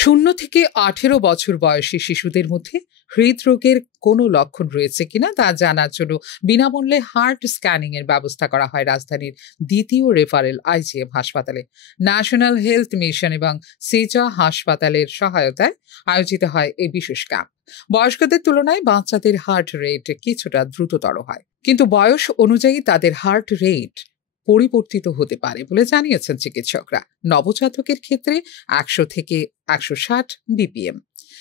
শূন্য থেকে 18 বছর বয়সী শিশুদের মধ্যে হৃদরোগের কোনো লক্ষণ রয়েছে কিনা তা জানার জন্য বিনামূল্যে হার্ট স্ক্যানিং এর ব্যবস্থা করা হয় রাজধানীর দ্বিতীয় রেফারেল আইজিএম হাসপাতালে। ন্যাশনাল হেলথ মিশন এবং সেজা হাসপাতালের সহায়তায় আয়োজিত হয় এই বিশেষ ক্যাম্প। বয়স্কদের তুলনায় বাচ্চাদের হার্ট রেট কিছুটা দ্রুততর হয়, কিন্তু বয়স অনুযায়ী তাদের হার্ট রেট পরিবর্তিত হতে পারে বলে জানিয়েছেন চিকিৎসকরা। নবজাতকের ক্ষেত্রে 100 থেকে 160 বিপিএম,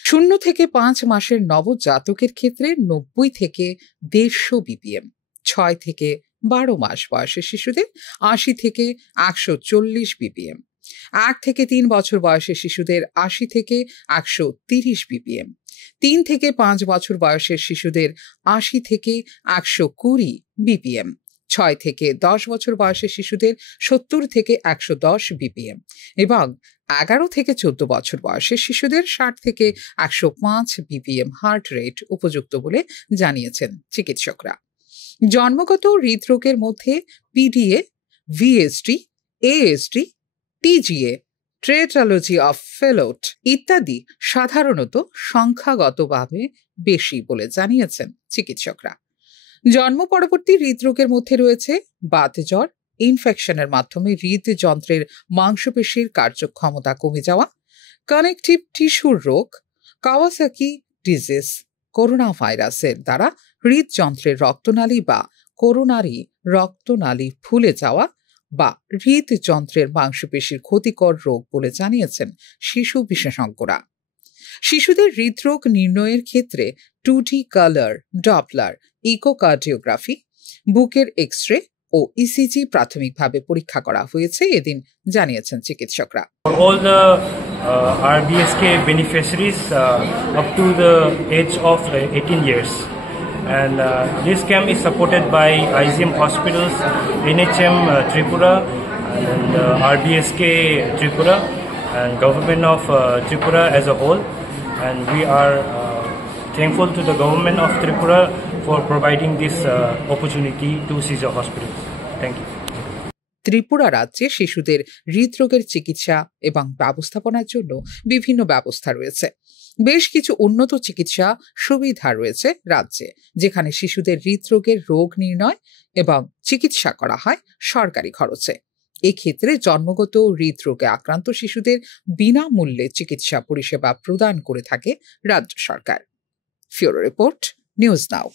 0 থেকে 5 মাসের নবজাতকের ক্ষেত্রে 90 থেকে 150 বিপিএম, 6 থেকে 12 মাস বয়সের শিশুদের 80 থেকে 140 বিপিএম, 1 থেকে 3 বছর বয়সের শিশুদের 80 থেকে 130 বিপিএম, 3 থেকে 5 বছর বয়সের শিশুদের 80 থেকে 120 বিপিএম, 6 থেকে 10 বছর বয়সের শিশুদের 70 থেকে 110 বিপিএম এবং 11 থেকে 14 বছর বয়সের শিশুদের 60 থেকে 105 বিপিএম হার্ট রেট উপযুক্ত বলে জানিয়েছেন চিকিৎসকরা। জন্মগত হৃদরোগের মধ্যে PDA, VST, AST, TGA, tetralogy of Fallot ইত্যাদি সাধারণত সংখ্যাগতভাবে বেশি বলে জানিয়েছেন চিকিৎসকরা। জন্ম পরবর্তী হৃদরোগের মধ্যে রয়েছে বাতজ্বর, ইনফেকশনের মাধ্যমে হৃদযন্ত্রের মাংসপেশির কার্যক্ষমতা কমে যাওয়া, কানেকটিভ টিস্যুর রোগ, কাওয়াসাকি ডিজিজ, করোনা ভাইরাসের দ্বারা হৃদযন্ত্রের রক্তনালী বা করোনারি রক্তনালী ফুলে যাওয়া বা হৃদযন্ত্রের মাংসপেশির ক্ষতিকর রোগ বলে জানিয়েছেন শিশু বিশেষজ্ঞরা। শিশুদের হৃদরোগ নির্ণয়ের ক্ষেত্রে 2D কালার, ডপলার, ইকোকার্ডিওগ্রাফি, বুকের এক্স-রে ও ইসিজি প্রাথমিকভাবে পরীক্ষা করা হয়েছে এদিন জানিয়েছেন চিকিৎসকরা। All the RBSK beneficiaries up to the age of 18 years. And this camp is supported by IGM hospitals, NHM Tripura, and RBSK Tripura, and government of Tripura as a whole. And we are thankful to the government of Tripura for providing this opportunity to Seja Hospital. Thank you. Tripura রাজ্যে শিশুদের হৃদরোগের চিকিৎসা এবং ব্যবস্থাপনার জন্য বিভিন্ন ব্যবস্থা রয়েছে। বেশ কিছু উন্নত চিকিৎসা সুবিধা রয়েছে রাজ্যে, যেখানে শিশুদের হৃদরোগের রোগ নির্ণয় এবং চিকিৎসা করা হয় সরকারি খরচে। এক্ষেত্রে জন্মগত হৃদরোগে আক্রান্ত শিশুদের বিনামূল্যে চিকিৎসা পরিষেবা প্রদান করে থাকে রাজ্য সরকার। ফিউরো রিপোর্ট, নিউজ নাও।